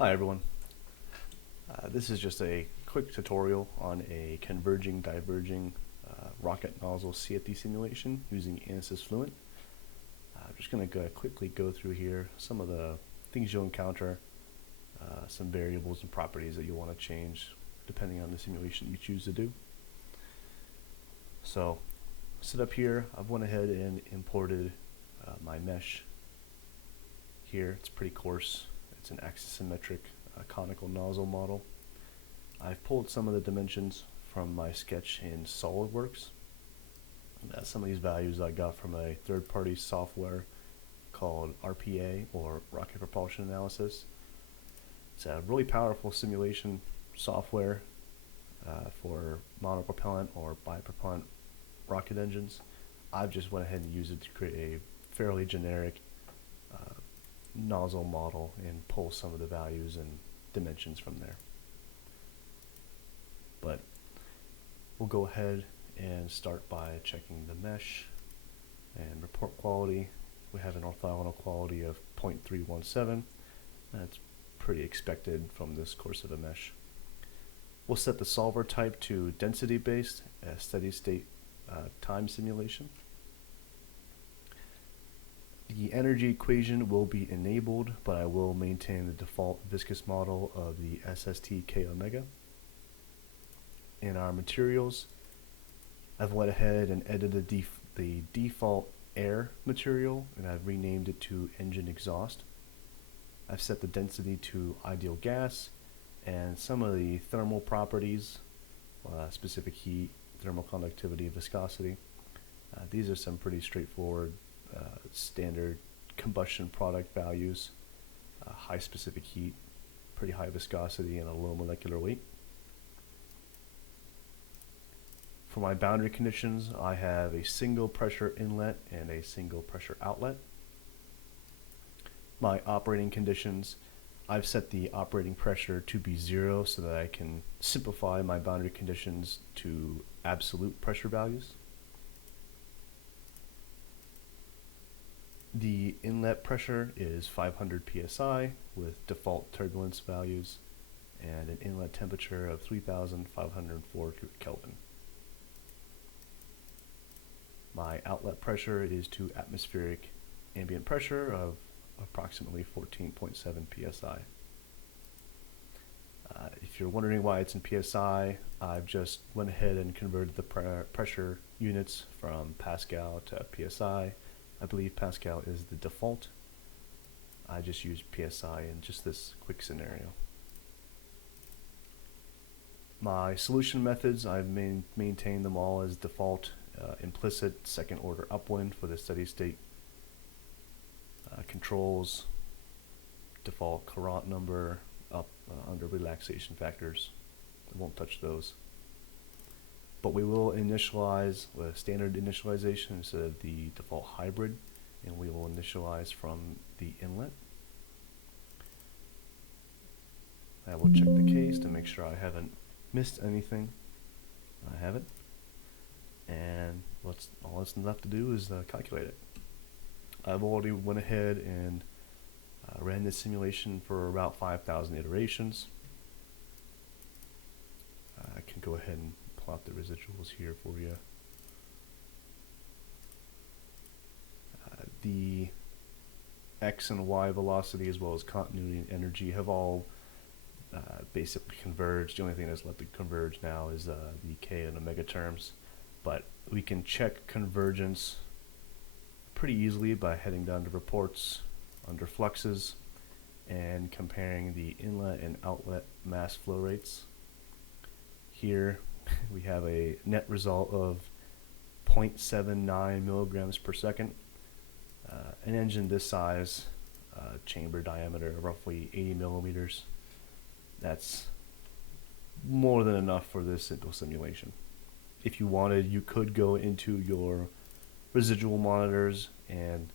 Hi everyone. This is just a quick tutorial on a converging-diverging rocket nozzle CFD simulation using Ansys Fluent. I'm just going to quickly go through here some of the things you'll encounter, some variables and properties that you'll want to change depending on the simulation you choose to do. So, set up here, I've went ahead and imported my mesh here. It's pretty coarse. It's an axisymmetric conical nozzle model. I've pulled some of the dimensions from my sketch in SolidWorks. Some of these values I got from a third-party software called RPA, or Rocket Propulsion Analysis. It's a really powerful simulation software for monopropellant or bipropellant rocket engines. I've just went ahead and used it to create a fairly generic nozzle model and pull some of the values and dimensions from there. But we'll go ahead and start by checking the mesh and report quality. We have an orthogonal quality of 0.317. That's pretty expected from this course of a mesh. We'll set the solver type to density based, a steady state time simulation. The energy equation will be enabled, but I will maintain the default viscous model of the SST K omega. In our materials, I've went ahead and edited the default air material, and I've renamed it to engine exhaust. I've set the density to ideal gas, and some of the thermal properties, specific heat, thermal conductivity, viscosity. These are some pretty straightforward standard combustion product values, high specific heat, pretty high viscosity, and a low molecular weight. For my boundary conditions, I have a single pressure inlet and a single pressure outlet. My operating conditions, I've set the operating pressure to be 0 so that I can simplify my boundary conditions to absolute pressure values. The inlet pressure is 500 psi with default turbulence values and an inlet temperature of 3,504 Kelvin. My outlet pressure is to atmospheric ambient pressure of approximately 14.7 psi. If you're wondering why it's in psi, I've just went ahead and converted the pressure units from Pascal to psi. I believe Pascal is the default. I just used PSI in just this quick scenario. My solution methods, I've maintained them all as default. Implicit second order upwind for the steady state controls, default Courant number up under relaxation factors. I won't touch those. But we will initialize with standard initialization instead of the default hybrid, and we will initialize from the inlet. I will check the case to make sure I haven't missed anything. I haven't. And all that's left to do is calculate it. I've already went ahead and ran this simulation for about 5,000 iterations. I can go ahead and plot the residuals here for you. The X and Y velocity as well as continuity and energy have all basically converged. The only thing that's left to converge now is the K and omega terms. But we can check convergence pretty easily by heading down to reports under fluxes and comparing the inlet and outlet mass flow rates. Here we have a net result of 0.79 milligrams per second. An engine this size, chamber diameter roughly 80 millimeters. That's more than enough for this simple simulation. If you wanted, you could go into your residual monitors and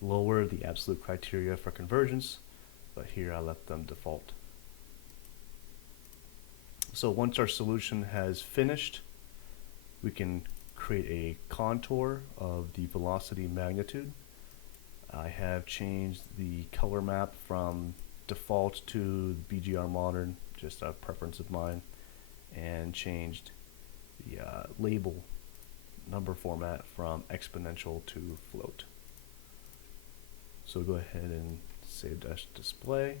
lower the absolute criteria for convergence, but here I left them default. So once our solution has finished, we can create a contour of the velocity magnitude. I have changed the color map from default to BGR Modern, just a preference of mine, and changed the label number format from exponential to float. So go ahead and save dash display,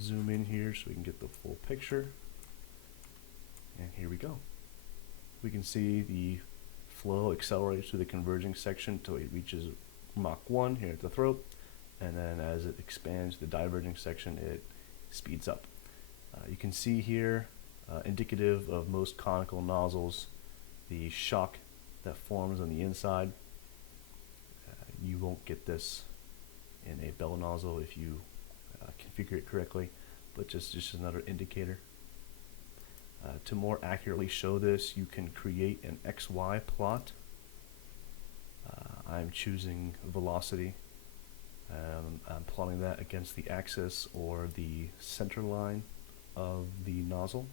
zoom in here so we can get the full picture, and here we go. We can see the flow accelerates through the converging section until it reaches Mach 1 here at the throat, and then as it expands the diverging section, it speeds up. You can see here, indicative of most conical nozzles, the shock that forms on the inside. You won't get this in a bell nozzle if you configure it correctly, but just another indicator. To more accurately show this, you can create an XY plot. I'm choosing velocity. I'm plotting that against the axis or the center line of the nozzle.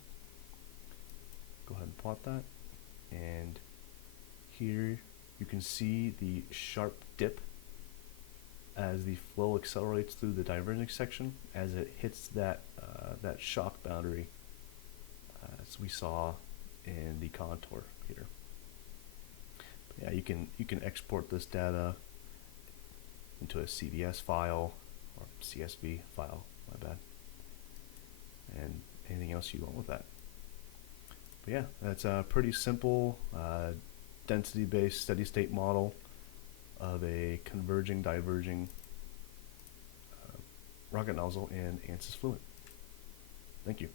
Go ahead and plot that. And here you can see the sharp dip as the flow accelerates through the diverging section as it hits that that shock boundary, as we saw in the contour here. But yeah, you can export this data into a CVS file or CSV file, my bad, and anything else you want with that. But yeah, that's a pretty simple density-based steady-state model of a converging diverging rocket nozzle in Ansys Fluent. Thank you.